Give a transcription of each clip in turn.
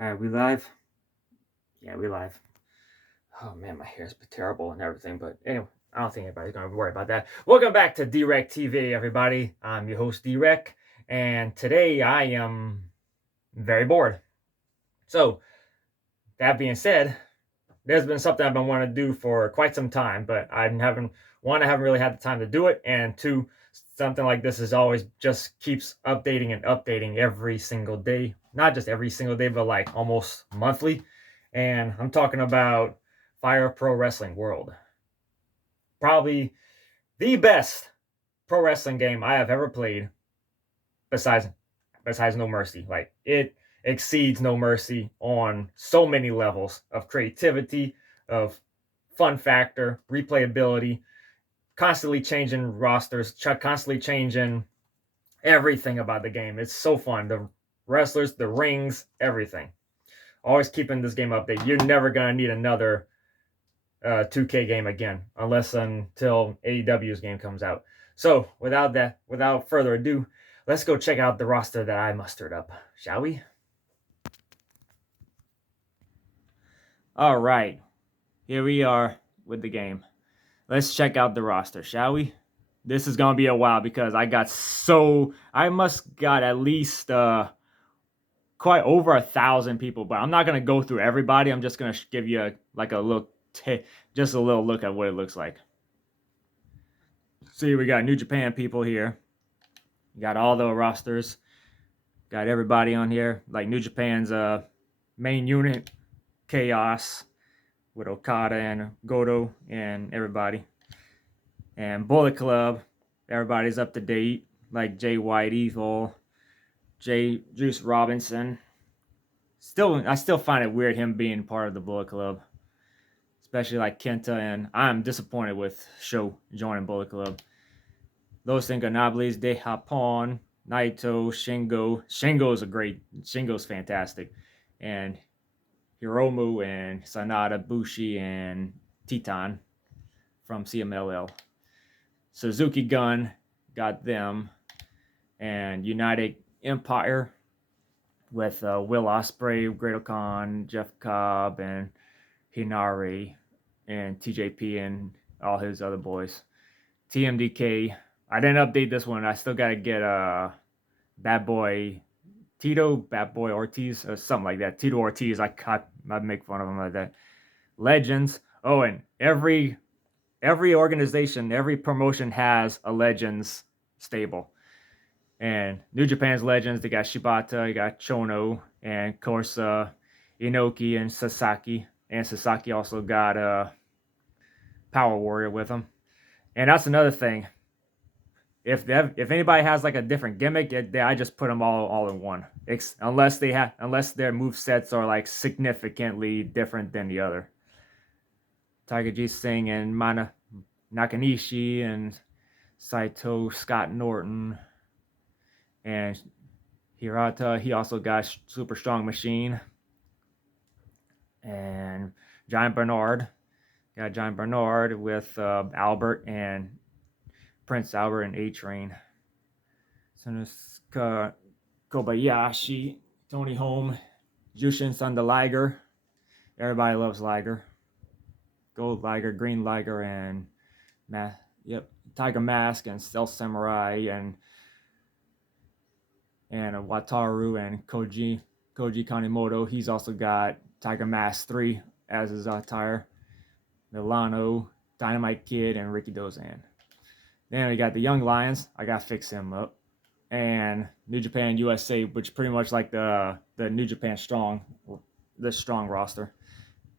All right, we live? Yeah, we live. Oh man, my hair's terrible and everything, but anyway, I don't think anybody's gonna worry about that. Welcome back to DwreckTV, everybody. I'm your host Drek, and today I am very bored. So that being said, there's been something I've been wanting to do for quite some time, but I haven't really had the time to do it, and two, something like this is always just keeps updating and updating every single day. Not just every single day, but like almost monthly. And I'm talking about Fire Pro Wrestling World. Probably the best pro wrestling game I have ever played besides No Mercy. Like it exceeds No Mercy on so many levels of creativity, of fun factor, replayability, constantly changing rosters, constantly changing everything about the game. It's so fun. The wrestlers, the rings, everything. Always keeping this game updated. You're never gonna need another 2K game again, unless until AEW's game comes out. So without further ado, let's go check out the roster that I mustered up, shall we? All right, here we are with the game. Let's check out the roster, shall we? This is gonna be a while because I must got at least quite over 1,000 people, but I'm not gonna go through everybody. I'm just gonna give you a little just a little look at what it looks like. See, we got New Japan people here. You got all the rosters. Got everybody on here. Like New Japan's main unit, Chaos, with Okada and Goto and everybody. And Bullet Club, everybody's up to date. Like Jay White, Evil, Jay Juice Robinson. I still find it weird him being part of the Bullet Club, especially like Kenta. And I'm disappointed with Sho joining Bullet Club. Los Ingobernables de Japón, Naito, Shingo. Shingo's fantastic. And Hiromu and Sanada, Bushi, and Titan from CMLL. Suzuki Gun, got them. And United Empire with Will Ospreay, Great Khan, Jeff Cobb, and Hinari, and TJP, and all his other boys. TMDK. I didn't update this one. I still got to get Bad Boy Tito, Bad Boy Ortiz, or something like that. Tito Ortiz. I make fun of him like that. Legends. Oh, and every organization, every promotion has a Legends stable. And New Japan's Legends, they got Shibata, you got Chono, and of course Inoki and Sasaki. And Sasaki also got Power Warrior with him. And that's another thing. If anybody has like a different gimmick, I just put them all in one. Unless their move sets are like significantly different than the other. Tiger G Singh and Mana Nakanishi and Saito, Scott Norton, and Hirata. He also got Super Strong Machine and Giant Bernard. Got Giant Bernard with Albert and Prince Albert and A Train. Sonuska Kobayashi, Tony Home, Jushin Thunder Liger. Everybody loves Liger. Gold Liger, Green Liger, and Tiger Mask and Stealth Samurai and Wataru and Koji Kanemoto. He's also got Tiger Mask 3 as his attire. Milano, Dynamite Kid, and Ricky Dozan. Then we got the Young Lions. I got to fix him up. And New Japan USA, which pretty much like the New Japan strong roster.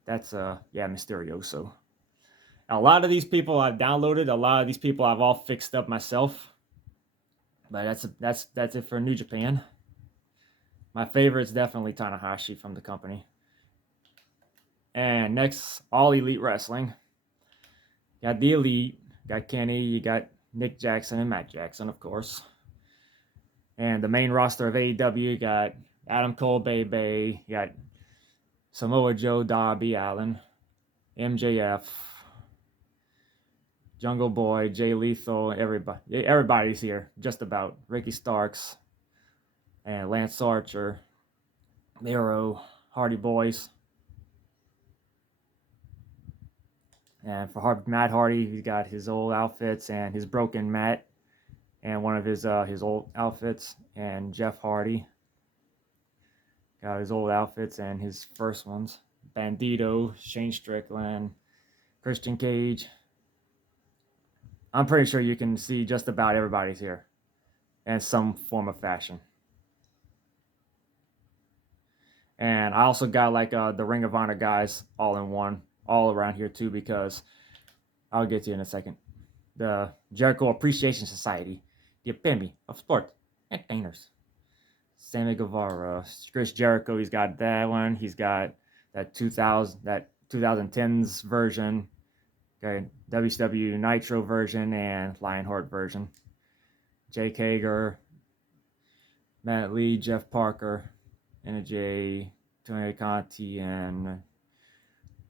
That's Mysterioso. A lot of these people I've downloaded. A lot of these people I've all fixed up myself. But that's it for New Japan. My favorite is definitely Tanahashi from the company. And next, All Elite Wrestling. Got the Elite. Got Kenny. You got Nick Jackson and Matt Jackson, of course. And the main roster of AEW, you got Adam Cole, Bay, you got Samoa Joe, Darby Allin, MJF, Jungle Boy, Jay Lethal, everybody's here, just about. Ricky Starks, and Lance Archer, Miro, Hardy Boys. And for Matt Hardy, he's got his old outfits and his broken mat and one of his old outfits. And Jeff Hardy got his old outfits and his first ones. Bandito, Shane Strickland, Christian Cage. I'm pretty sure you can see just about everybody's here in some form of fashion. And I also got like the Ring of Honor guys all in one, all around here too, because I'll get to you in a second. The Jericho Appreciation Society, the epitome of sport entertainers. Sammy Guevara, Chris Jericho, he's got that one. He's got that 2010s version, okay, WCW Nitro version and Lionheart version. Jake Hager, Matt Lee, Jeff Parker, NJ, Tony Conti, and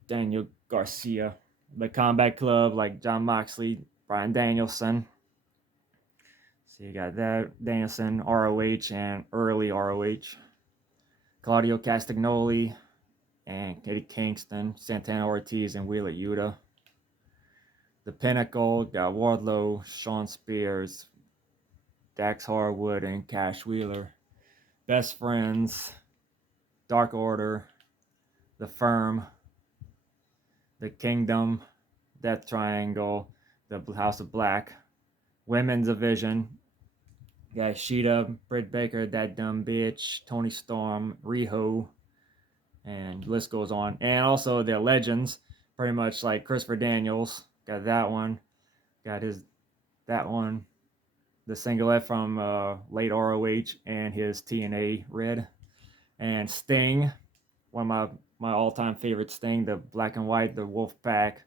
Daniel Garcia. The Combat Club, like John Moxley, Bryan Danielson. So you got that, Danielson, ROH, and early ROH. Claudio Castagnoli, and Eddie Kingston, Santana Ortiz, and Wheeler Yuta. The Pinnacle, got Wardlow, Shawn Spears, Dax Harwood, and Cash Wheeler. Best Friends, Dark Order, The Firm, The Kingdom, Death Triangle, The House of Black, Women's Division, got Sheeta, Britt Baker, That Dumb Bitch, Tony Storm, Riho, and the list goes on. And also the Legends, pretty much like Christopher Daniels, got that one, got that one, the singlet from late ROH and his TNA Red, and Sting, one of my all-time favorite Sting, the black and white, the Wolf Pack,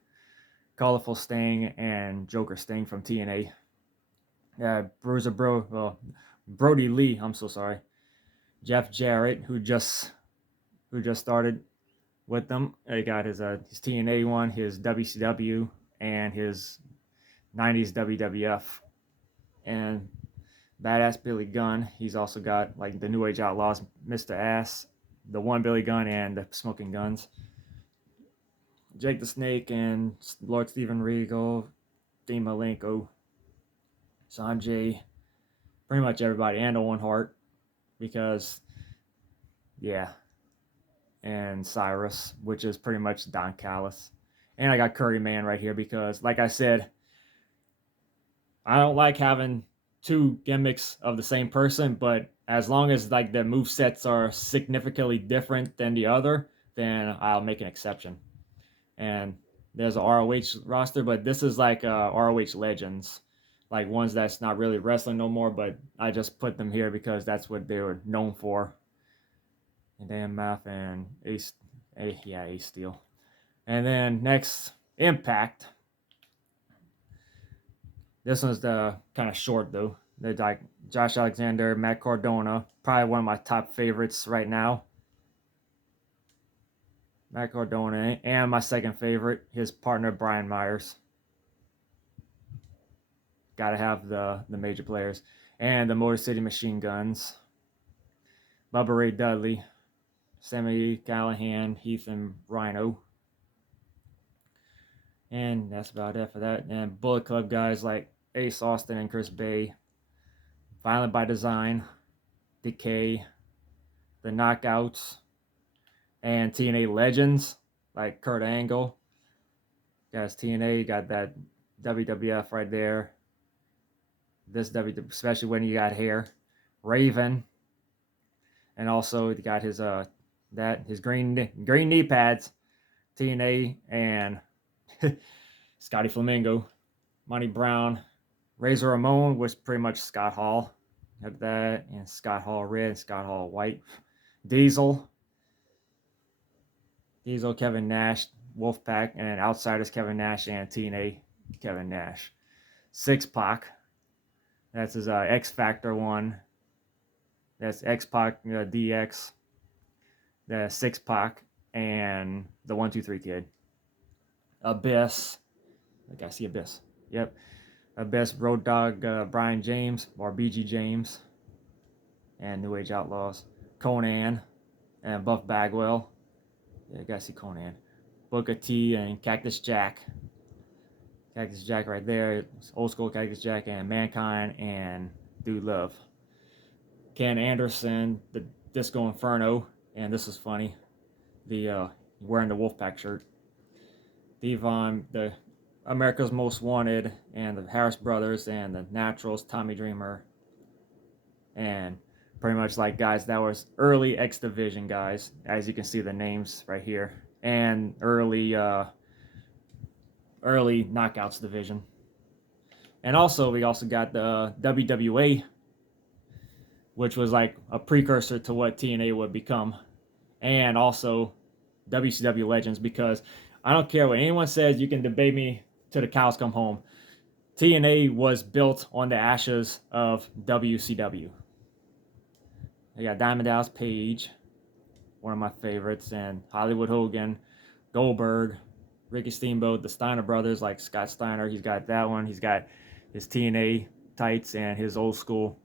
Colorful Sting, and Joker Sting from TNA. Brody Lee, I'm so sorry. Jeff Jarrett, who just started with them. He got his TNA one, his WCW, and his 90s WWF. And Badass Billy Gunn, he's also got like the New Age Outlaws, Mr. Ass, the One Billy Gunn, and the Smoking Guns. Jake the Snake and Lord Steven Regal, Dean Malenko, Sanjay, pretty much everybody, and Owen Hart, because, yeah, and Cyrus, which is pretty much Don Callis. And I got Curry Man right here because, like I said, I don't like having two gimmicks of the same person, but as long as like the move sets are significantly different than the other, then I'll make an exception. And there's a ROH roster, but this is like ROH Legends, like ones that's not really wrestling no more, but I just put them here because that's what they were known for. And Dan Math and Ace Steel. And then next, Impact. This one's the kind of short though. They're like Josh Alexander, Matt Cardona, probably one of my top favorites right now. Matt Cardona, and my second favorite, his partner Brian Myers. Gotta have the major players. And the Motor City Machine Guns. Bubba Ray Dudley, Sammy Callahan, Heath, and Rhino. And that's about it for that. And Bullet Club guys like Ace Austin and Chris Bay. Violent by Design, Decay, The Knockouts, and TNA Legends like Kurt Angle. Guys, TNA, got that WWF right there. This WWF, especially when you got hair. Raven, and also he got his his green knee pads, TNA, and Scotty Flamingo, Monty Brown, Razor Ramon was pretty much Scott Hall. Have that, and Scott Hall red, Scott Hall white. Diesel, Kevin Nash, Wolfpack, and Outsiders Kevin Nash, and TNA Kevin Nash. Six Pac, that's his X Factor one. That's X Pac DX. The Six Pac and the 1-2-3 Kid. Abyss, like I see Abyss. Yep. Abyss, Road Dogg, Brian James, or BG James, and New Age Outlaws. Conan, and Buff Bagwell. Yeah, you guys see Conan. Booker T and Cactus Jack. Cactus Jack right there. Old school Cactus Jack and Mankind and Dude Love. Ken Anderson, the Disco Inferno, and this is funny. The wearing the Wolfpack shirt. Devon, the America's Most Wanted, and the Harris Brothers, and the Naturals, Tommy Dreamer, and pretty much like guys that was early X Division guys, as you can see the names right here, and early Knockouts Division. And also we also got the WWA, which was like a precursor to what TNA would become, and also WCW Legends, because I don't care what anyone says, you can debate me till the cows come home. TNA was built on the ashes of WCW. I got Diamond Dallas Page, one of my favorites, and Hollywood Hogan, Goldberg, Ricky Steamboat, the Steiner brothers, like Scott Steiner. He's got that one. He's got his TNA tights and his old school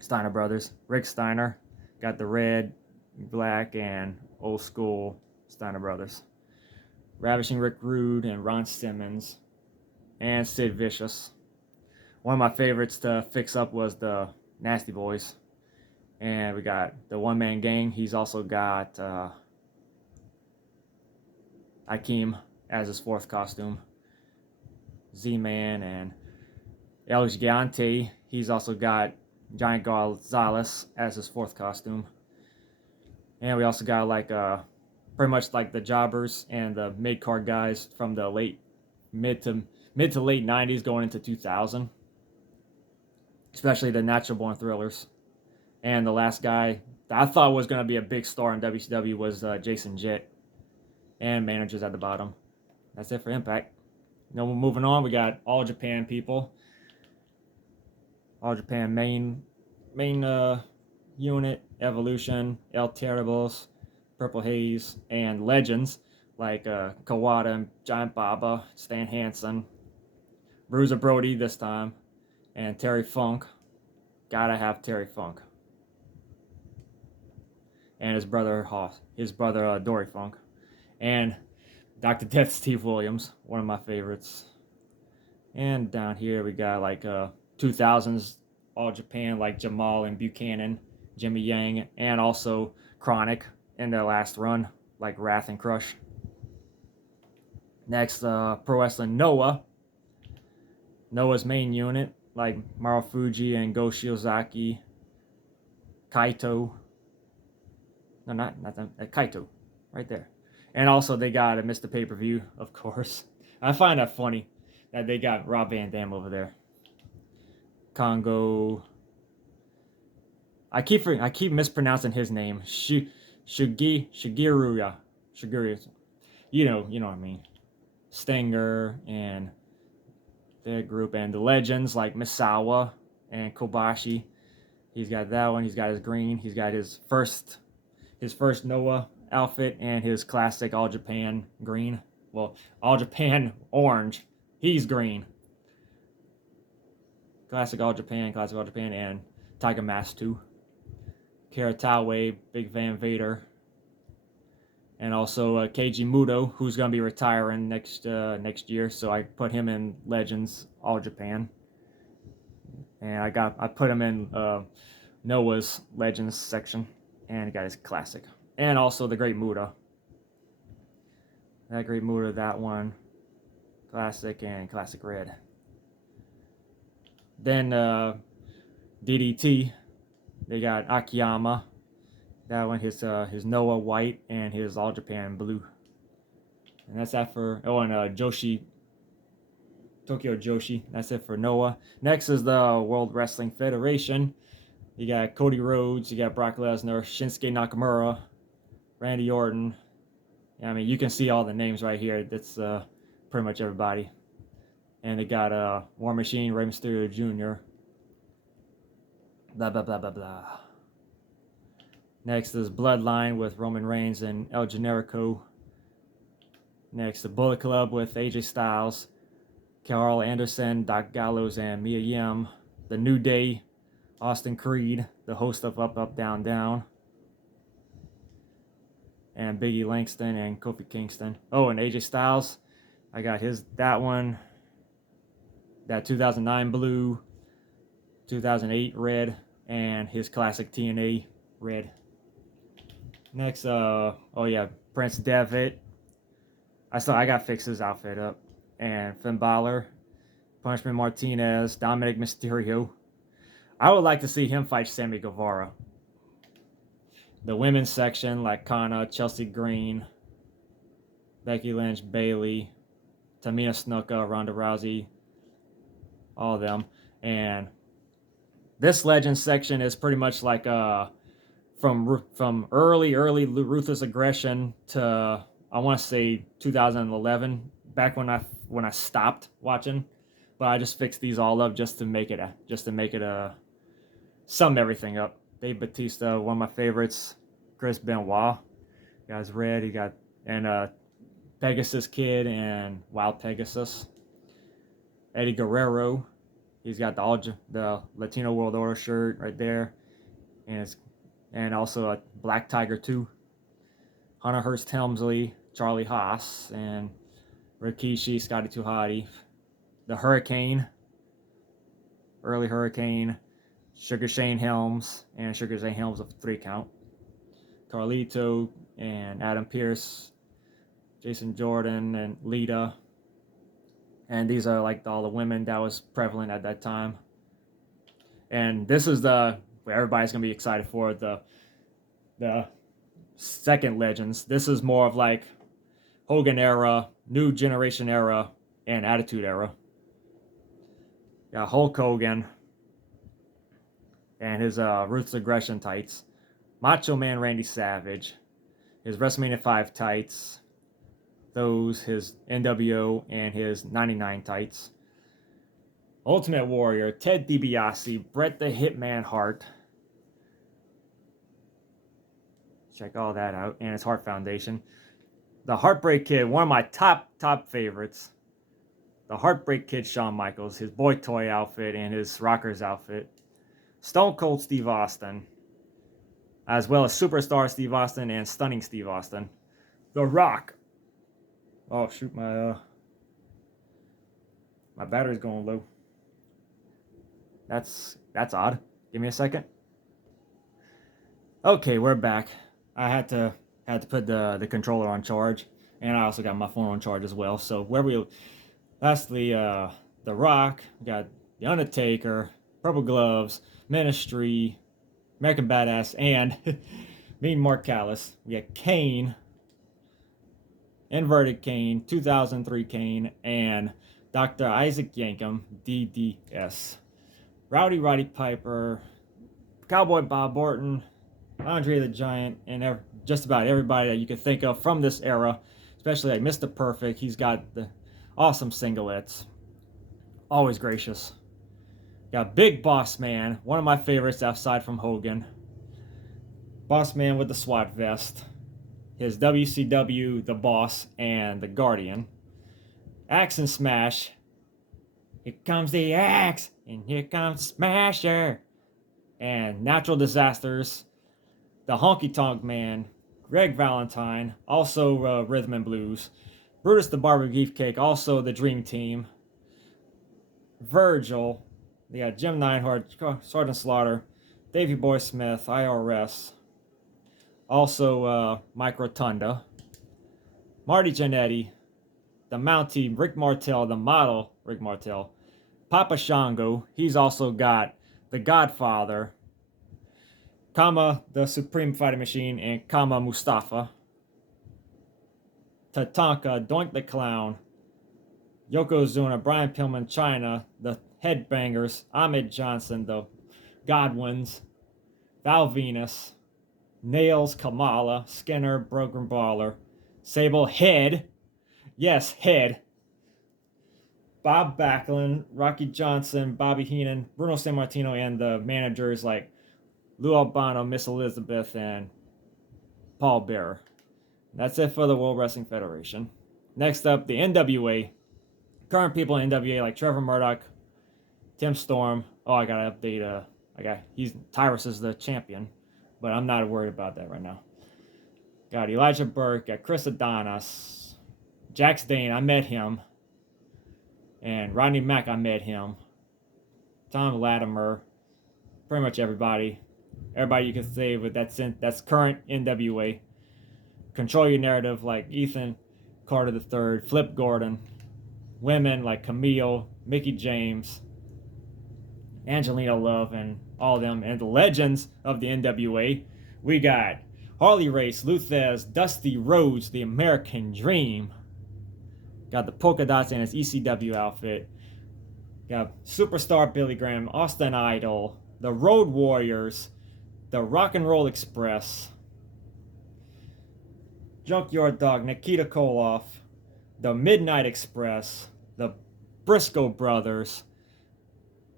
Steiner brothers. Rick Steiner got the red, black, and old school Steiner brothers. Ravishing Rick Rude and Ron Simmons, and Sid Vicious. One of my favorites to fix up was the Nasty Boys. And we got the One Man Gang. He's also got Akeem as his fourth costume. Z-Man and El Gigante. He's also got Giant Gonzalez as his fourth costume. And we also got like pretty much like the jobbers and the mid-card guys from the mid to late 90s going into 2000. Especially the Natural Born Thrillers. And the last guy that I thought was going to be a big star in WCW was Jason Jett. And managers at the bottom. That's it for Impact. Now we're moving on. We got All Japan people. All Japan main unit, Evolution, El Terribles, Purple Haze, and Legends like Kawada and Giant Baba, Stan Hansen, Bruiser Brody this time, and Terry Funk. Gotta have Terry Funk. And his brother Dory Funk, and Dr. Death Steve Williams, one of my favorites. And down here we got like 2000s All Japan, like Jamal and Buchanan, Jimmy Yang, and also Chronic in their last run, like Wrath and Crush. Next, Pro Wrestling Noah. Noah's main unit, like Marufuji and Go Shiozaki, Kaito. No, not them. Kaito, right there. And also they got a Mr. Pay-Per-View, of course. I find that funny that they got Rob Van Dam over there. Congo. I keep mispronouncing his name. Shigeruya. You know what I mean. Stinger and their group, and the Legends like Misawa and Kobashi. He's got that one. He's got his green. He's got his first Noah outfit and his classic All Japan green. Well, All Japan orange. He's green. Classic All Japan, and Tiger Mask 2. Karatawe, Big Van Vader. And also Keiji Muto, who's going to be retiring next year. So I put him in Legends All Japan. And I put him in Noah's Legends section. And got his classic. And also the Great Muta. That Great Muta, that one. Classic and Classic Red. Then DDT. They got Akiyama. That one, his Noah white and his All Japan blue. And that's that for... Oh, and Joshi. Tokyo Joshi. That's it for Noah. Next is the World Wrestling Federation. You got Cody Rhodes, you got Brock Lesnar, Shinsuke Nakamura, Randy Orton. I mean, you can see all the names right here. That's pretty much everybody. And they got War Machine, Rey Mysterio Jr. Blah, blah, blah, blah, blah. Next is Bloodline with Roman Reigns and El Generico. Next, the Bullet Club with AJ Styles, Carl Anderson, Doc Gallows, and Mia Yim. The New Day, Austin Creed, the host of Up, Up, Down, Down. and Biggie Langston and Kofi Kingston. Oh, and AJ Styles. I got that one, that 2009 blue, 2008 red, and his classic TNA red. Next, oh yeah, Prince Devitt. I got Fix's outfit up, and Finn Balor, Punishment Martinez, Dominic Mysterio. I would like to see him fight Sammy Guevara. The women's section, like Kana, Chelsea Green, Becky Lynch, Bayley, Tamina Snuka, Ronda Rousey, all of them. And this Legends section is pretty much like from early Ruthless Aggression to, I want to say 2011, back when I stopped watching. But I just fixed these all up just to make it sum everything up. Dave Batista, one of my favorites. Chris Benoit, you guys red. He got, and Pegasus Kid and Wild Pegasus. Eddie Guerrero, he's got the Latino World Order shirt right there, and also a Black Tiger 2. Hunter Hearst Helmsley, Charlie Haas, and Rikishi, Scotty 2 Hotty. The Hurricane, early Hurricane, Sugar Shane Helms, and Sugar Shane Helms of 3 count. Carlito and Adam Pearce, Jason Jordan and Lita. And these are like all the women that was prevalent at that time. And this is where everybody's gonna be excited for, the second Legends. This is more of like Hogan era, New Generation era, and Attitude era. Got Hulk Hogan and his Ruthless Aggression tights. Macho Man Randy Savage, his WrestleMania 5 tights. Those, his NWO and his 99 tights. Ultimate Warrior, Ted DiBiase, Bret the Hitman Hart. Check all that out. And his Hart Foundation. The Heartbreak Kid, one of my top favorites. The Heartbreak Kid Shawn Michaels, his Boy Toy outfit and his Rockers outfit. Stone Cold Steve Austin, as well as Superstar Steve Austin and Stunning Steve Austin. The Rock. Oh shoot, my battery's going low. That's odd. Give me a second. Okay, we're back. I had to put the controller on charge, and I also got my phone on charge as well. So lastly, The Rock, we got The Undertaker, Purple Gloves, Ministry, American Badass, and Mean Mark Callis. We got Kane, Inverted Kane, 2003 Kane, and Dr. Isaac Yankem, DDS. Rowdy Roddy Piper, Cowboy Bob Orton, Andre the Giant, and just about everybody that you could think of from this era, especially like Mr. Perfect. He's got the awesome singlets. Always gracious. Got Big Boss Man, one of my favorites aside from Hogan. Boss Man with the SWAT vest. His WCW, The Boss, and The Guardian. Axe and Smash. Here comes the axe, and here comes Smasher. And Natural Disasters. The Honky Tonk Man. Greg Valentine, also Rhythm and Blues. Brutus the Barber Beefcake, also the Dream Team. Virgil. They got Jim Neidhart, Sergeant Slaughter, Davey Boy Smith, IRS. Also, Mike Rotunda, Marty Jannetty, the Mountie, Rick Martel, the model, Rick Martel, Papa Shango, he's also got the Godfather, Kama, the Supreme Fighting Machine, and Kama Mustafa, Tatanka, Doink the Clown, Yokozuna, Brian Pillman, China, the Headbangers, Ahmed Johnson, the Godwins, Val Venus, Nails, Kamala, Skinner, Broken Baller, Sable, Head, yes, Head, Bob Backlund, Rocky Johnson, Bobby Heenan, Bruno Sammartino, and the managers like Lou Albano, Miss Elizabeth, and Paul Bearer. That's it for the World Wrestling Federation. Next up, the NWA. Current people in NWA like Trevor Murdoch, Tim Storm. Oh, I gotta update. Tyrus is the champion, but I'm not worried about that right now. Got Elijah Burke, got Chris Adonis, Jax Dane, I met him. And Rodney Mack, I met him. Tom Latimer, pretty much everybody. Everybody you can say with that's current NWA. Control Your Narrative like Ethan Carter III, Flip Gordon. Women like Camille, Mickey James, Angelina Love, and all of them. And the legends of the NWA. We got Harley Race, Luthez, Dusty Rhodes, The American Dream. Got the polka dots in his ECW outfit. Got Superstar Billy Graham, Austin Idol, the Road Warriors, the Rock and Roll Express, Junkyard Dog, Nikita Koloff, the Midnight Express, the Briscoe Brothers,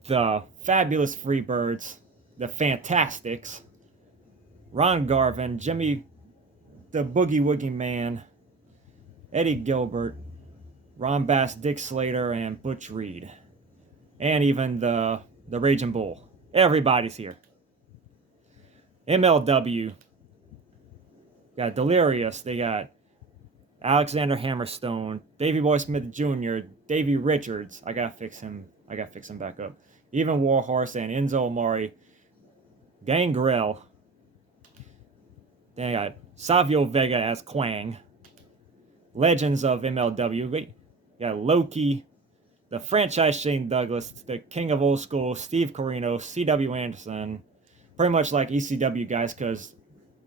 the Fabulous Freebirds, the Fantastics, Ron Garvin, Jimmy the Boogie Woogie Man, Eddie Gilbert, Ron Bass, Dick Slater, and Butch Reed. And even the Raging Bull. Everybody's here. MLW. Got Delirious. They got Alexander Hammerstone, Davey Boy Smith Jr., Davey Richards. I gotta fix him back up. Even Warhorse and Enzo Amore. Gangrel. Then I got Savio Vega as Quang. Legends of MLW. We got Loki, the franchise Shane Douglas, the King of Old School, Steve Corino, C.W. Anderson. Pretty much like ECW guys, because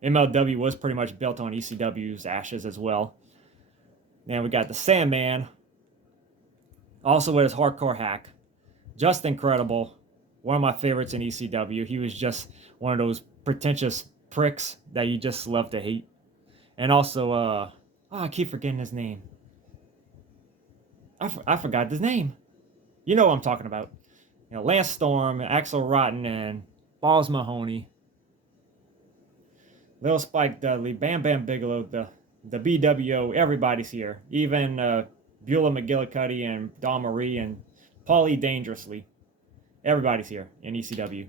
MLW was pretty much built on ECW's ashes as well. Then we got the Sandman, also with his hardcore hack. Just incredible. One of my favorites in ECW. He was just one of those pretentious pricks that you just love to hate. And also, I keep forgetting his name. I forgot his name. You know what I'm talking about. You know, Lance Storm, Axel Rotten, and Balls Mahoney. Little Spike Dudley, Bam Bam Bigelow, the BWO, everybody's here. Even Beulah McGillicuddy and Dawn Marie and Paulie Dangerously. Everybody's here in ECW.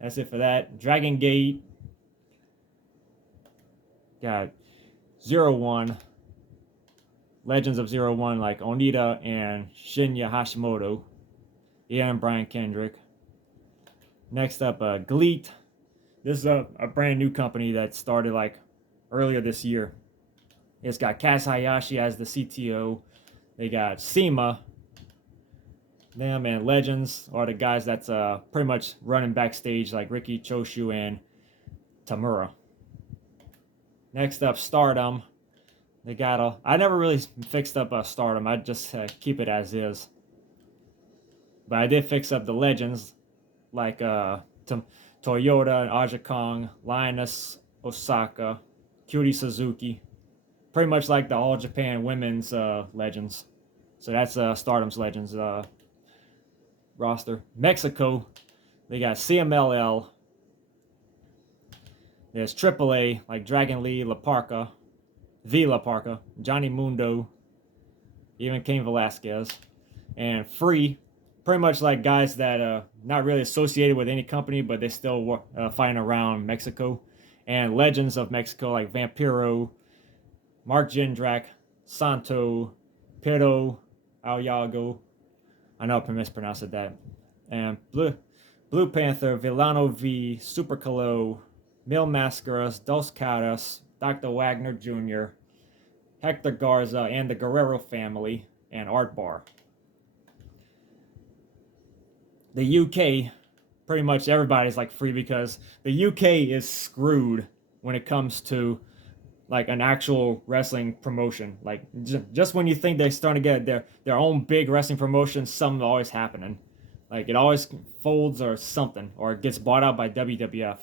That's it for that. Dragon Gate. Got 01. Legends of 01 like Onita and Shinya Hashimoto. Ian and Brian Kendrick. Next up, Gleet. This is a brand new company that started like earlier this year. It's got Kaz Hayashi as the CTO. They got SEMA. Them and Legends are the guys that's pretty much running backstage like Ricky Choshu and Tamura. Next up, Stardom. They got I never really fixed up Stardom. I just keep it as is. But I did fix up the Legends like Toyota, Aja Kong, Lioness Osaka, Cutie Suzuki. Pretty much like the All Japan Women's Legends. So that's Stardom's Legends roster. Mexico, they got CMLL. There's AAA, like Dragon Lee, La Parca, V La Parca, Johnny Mundo, even Cain Velasquez. And Free, pretty much like guys that not really associated with any company, but they still fighting around Mexico. And Legends of Mexico, like Vampiro, Mark Jindrak, Santo, Pero Ayago. I know I mispronounced that. And Blue Panther, Villano V, Super Calo, Mil Mascaras, Dos Caras, Dr. Wagner Jr., Hector Garza, and the Guerrero family, and Art Bar. The UK, pretty much everybody's like free because the UK is screwed when it comes to like an actual wrestling promotion. Like just when you think they're starting to get their own big wrestling promotion, something's always happening. Like it always folds or something, or it gets bought out by WWF.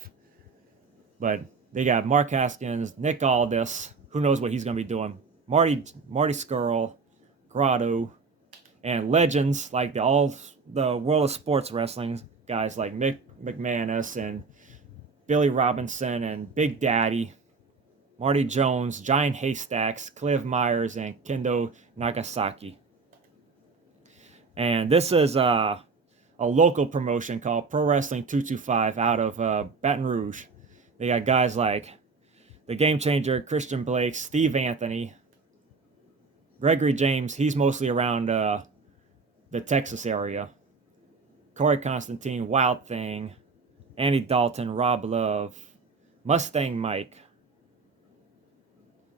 But they got Mark Haskins, Nick Aldis, who knows what he's going to be doing, Marty Scurll, Grotto, and legends like the World of Sports Wrestling guys like Mick McManus and Billy Robinson and Big Daddy, Marty Jones, Giant Haystacks, Clive Myers, and Kendo Nagasaki. And this is a local promotion called Pro Wrestling 225 out of Baton Rouge. They got guys like the Game Changer, Christian Blake, Steve Anthony, Gregory James. He's mostly around the Texas area. Corey Constantine, Wild Thing, Andy Dalton, Rob Love, Mustang Mike.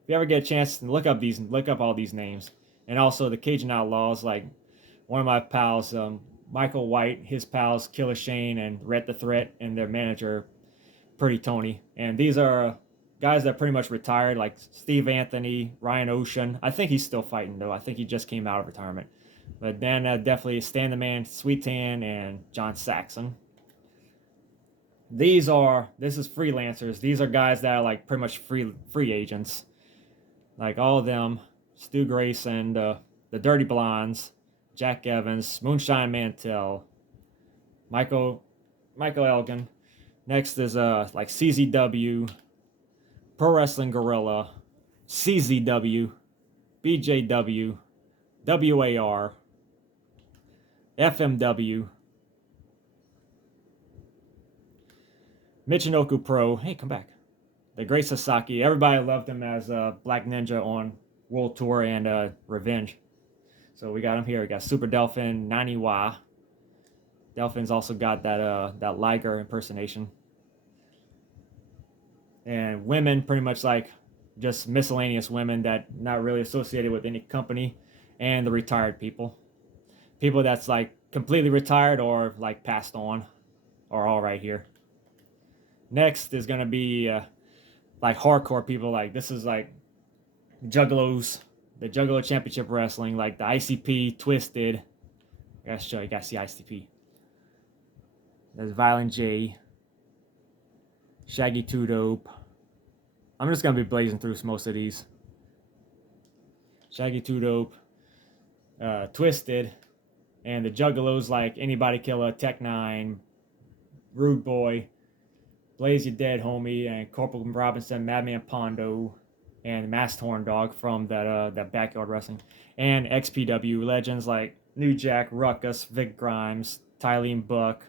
If you ever get a chance, look up all these names. And also the Cajun Outlaws, like one of my pals, Michael White, his pals Killer Shane and Rhett the Threat, and their manager Pretty Tony. And these are guys that pretty much retired, like Steve Anthony, Ryan Ocean. I think he's still fighting though. I think he just came out of retirement. But then definitely Stan the Man, Sweet Tan, and John Saxon. This is freelancers. These are guys that are like pretty much free agents. Like all of them, Stu Grayson, the Dirty Blondes, Jack Evans, Moonshine Mantell, Michael Elgin. Next is like CZW, Pro Wrestling Gorilla, CZW, BJW, WAR, FMW, Michinoku Pro. Hey, come back. The Great Sasaki. Everybody loved him as Black Ninja on World Tour and Revenge. So we got him here. We got Super Delphin, Naniwa. Delphin's also got that Liger impersonation. And women, pretty much like just miscellaneous women that not really associated with any company. And the retired people. People that's like completely retired or like passed on are all right here. Next is going to be like hardcore people. Like this is like Juggalos, the Juggalo Championship Wrestling, like the ICP, Twisted. I gotta show you guys the ICP. There's Violent J, Shaggy 2 Dope. I'm just gonna be blazing through most of these. Shaggy 2 Dope, Twisted, and the Juggalos like Anybody Killer, Tech 9, Rude Boy, Blaze Your Dead Homie, and Corporal Robinson, Madman Pondo, and Masked Horn Dog from that Backyard Wrestling, and XPW legends like New Jack, Ruckus, Vic Grimes, Tylene Buck,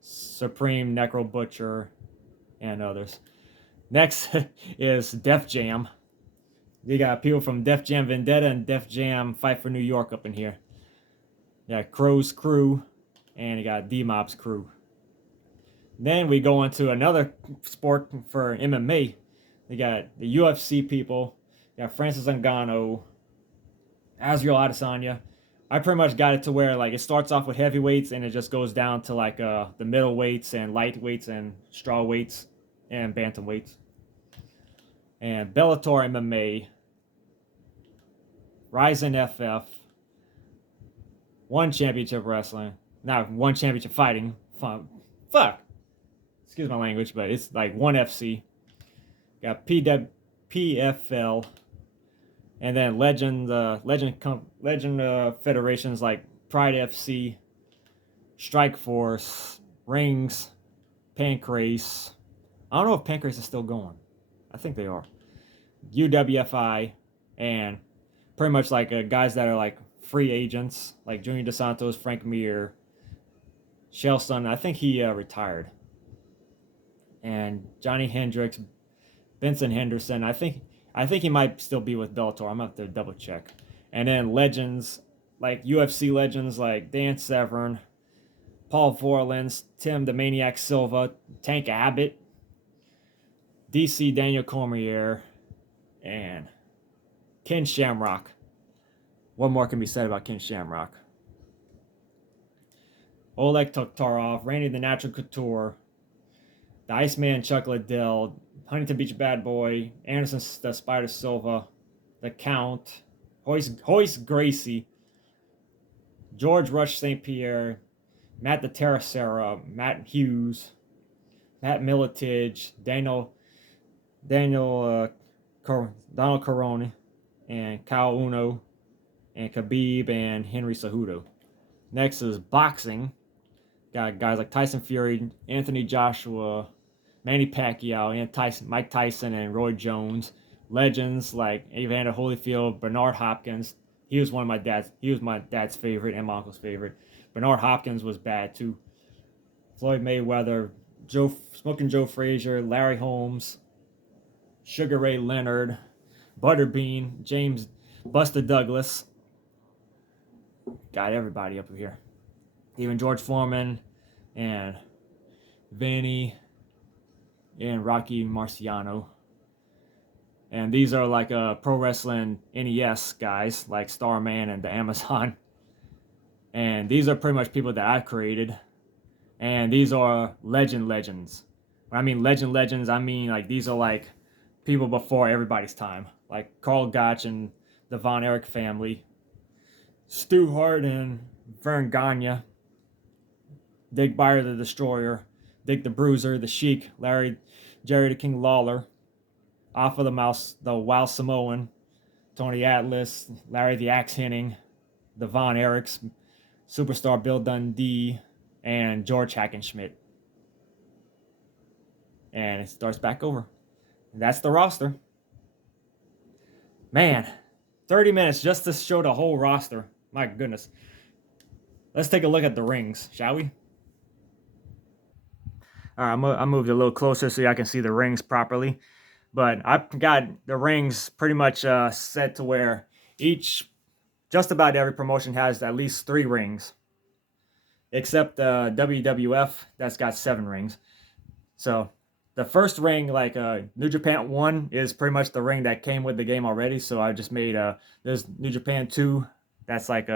Supreme Necro Butcher, and others. Next is Def Jam. You got people from Def Jam Vendetta and Def Jam Fight for New York up in here. You got Crow's Crew, and you got D-Mob's crew. Then we go into another sport for MMA. You got the UFC people. You got Francis Ngannou, Azrael Adesanya. I pretty much got it to where like it starts off with heavyweights and it just goes down to like the middleweights and lightweights and straw weights and bantamweights. And Bellator MMA, Ryzen FF, One Championship Wrestling, not One Championship Fighting. Fuck. Excuse my language, but it's like One FC. Got PFL, and then legend federations like Pride FC, Strike Force, Rings, Pancrase. I don't know if Pancrase is still going. I think they are. UWFI, and pretty much like guys that are like free agents, like Junior DeSantos, Frank Mir, Shelson. I think he retired. And Johnny Hendricks, Vincent Henderson. I think he might still be with Bellator. I'm gonna have to double check. And then legends like UFC legends like Dan Severn, Paul Vorlins, Tim the Maniac Silva, Tank Abbott, DC Daniel Cormier, and Ken Shamrock. What more can be said about Ken Shamrock? Oleg Toktarov, Randy the Natural Couture, the Iceman Chuck Liddell, Huntington Beach Bad Boy, Anderson the Spider Silva, the Count, Hoist Gracie, George Rush St. Pierre, Matt the Terracera, Matt Hughes, Matt Militich, Donald Corone, and Kyle Uno, and Khabib, and Henry Cejudo. Next is boxing. Got guys like Tyson Fury, Anthony Joshua, Manny Pacquiao, and Mike Tyson, and Roy Jones. Legends like Evander Holyfield, Bernard Hopkins. He was my dad's favorite and my uncle's favorite. Bernard Hopkins was bad too. Floyd Mayweather, Smoking Joe Frazier, Larry Holmes, Sugar Ray Leonard, Butterbean, James Buster Douglas. Got everybody up here. Even George Foreman and Vanny and Rocky Marciano. And these are like pro wrestling NES guys like Starman and the Amazon. And these are pretty much people that I've created. And these are legends. When I mean legends, I mean like these are like people before everybody's time. Like Carl Gotch and the Von Erich family. Stu Hart and Vern Gagne. Dick Beyer the Destroyer. Dick the Bruiser, the Sheik, Jerry the King Lawler. Alpha the Mouse, the Wild Samoan. Tony Atlas, Larry the Axe Henning. The Von Erichs. Superstar Bill Dundee. And George Hackenschmidt. And it starts back over. And that's the roster. Man, 30 minutes just to show the whole roster. My goodness. Let's take a look at the rings, shall we? All right, I moved a little closer so y'all can see the rings properly. But I've got the rings pretty much set to where just about every promotion has at least 3 rings. Except WWF, that's got 7 rings. So the first ring, like New Japan 1, is pretty much the ring that came with the game already. So I just made there's New Japan 2, that's like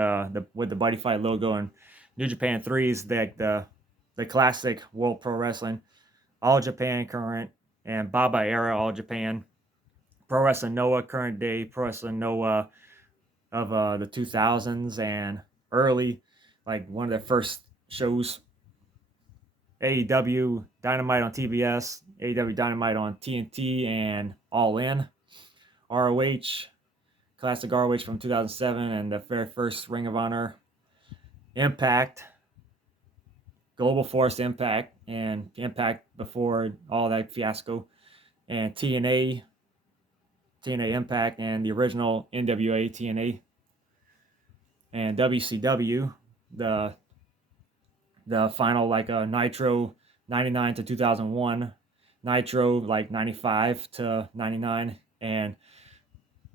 with the Buddy Fight logo, and New Japan 3 is the classic World Pro Wrestling, All Japan current, and Baba era All Japan, Pro Wrestling Noah current day, Pro Wrestling Noah of the 2000s and early, like one of the first shows. AEW Dynamite on TBS, AEW Dynamite on TNT and All In, ROH, classic ROH from 2007, and the very first Ring of Honor, Impact, Global Force Impact, and Impact before all that fiasco, and TNA Impact, and the original NWA TNA, and WCW, the final like Nitro 99 to 2001, Nitro like 95 to 99, and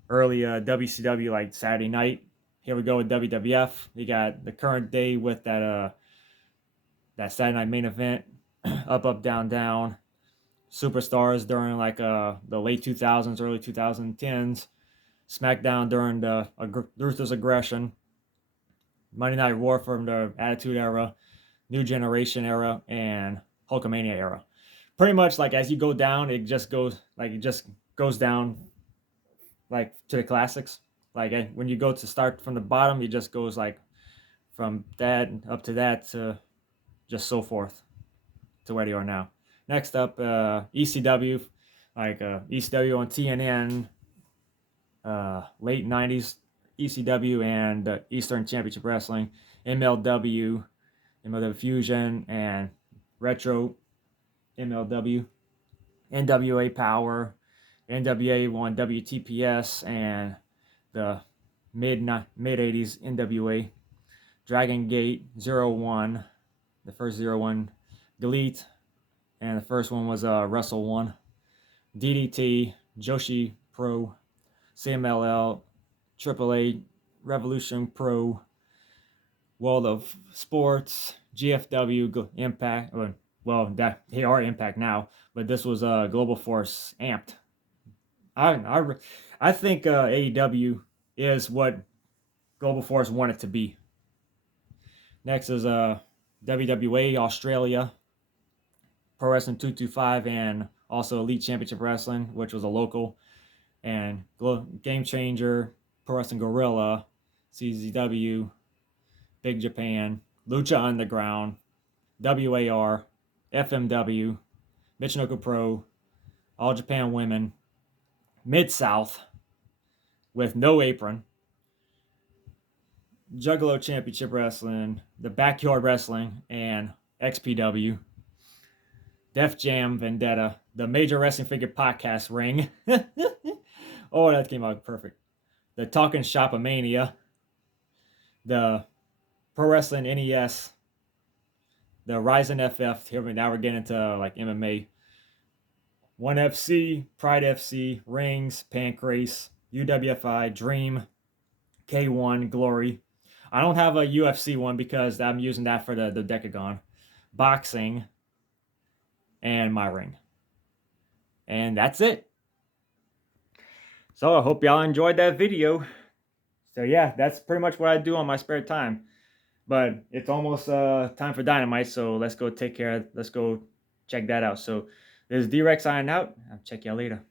early WCW like Saturday Night. Here we go with WWF. You got the current day with that Saturday Night main event, Up Down Down, Superstars during like the late 2000s, early 2010s, SmackDown during the Ruthless Aggression, Monday Night War from the Attitude Era, New Generation era, and Hulkamania era. Pretty much like as you go down, it just goes down like to the classics. Like when you go to start from the bottom, it just goes like from that up to that to just so forth to where you are now. Next up, ECW, like ECW on TNN, late 90s ECW and Eastern Championship Wrestling, MLW Fusion, and Retro MLW, NWA Power, NWA won WTPS, and the mid 80s NWA, Dragon Gate 01, the first 01, Delete, and the first one was Wrestle 1, DDT, Joshi Pro, CMLL, AAA, Revolution Pro, World of Sports, GFW, Impact. Well, they are Impact now, but this was Global Force Amped. I think AEW is what Global Force wanted to be. Next is WWA Australia, Pro Wrestling 225, and also Elite Championship Wrestling, which was a local, and Game Changer, Pro Wrestling Gorilla, CZW, Big Japan, Lucha Underground, WAR, FMW, Michinoku Pro, All Japan Women, Mid-South with no apron, Juggalo Championship Wrestling, the Backyard Wrestling, and XPW, Def Jam Vendetta, the Major Wrestling Figure Podcast Ring. Oh, that came out perfect. The Talking Shop-A-Mania, the Pro Wrestling NES, the Ryzen FF. Here now we're getting into like MMA. 1 FC, Pride FC, Rings, Pancrase, UWFI, Dream, K1, Glory. I don't have a UFC one because I'm using that for the Decagon. Boxing, and my ring. And that's it. So I hope y'all enjoyed that video. So yeah, that's pretty much what I do on my spare time. But it's almost time for Dynamite, so let's go check that out. So this is Dreck signing out. I'll check y'all later.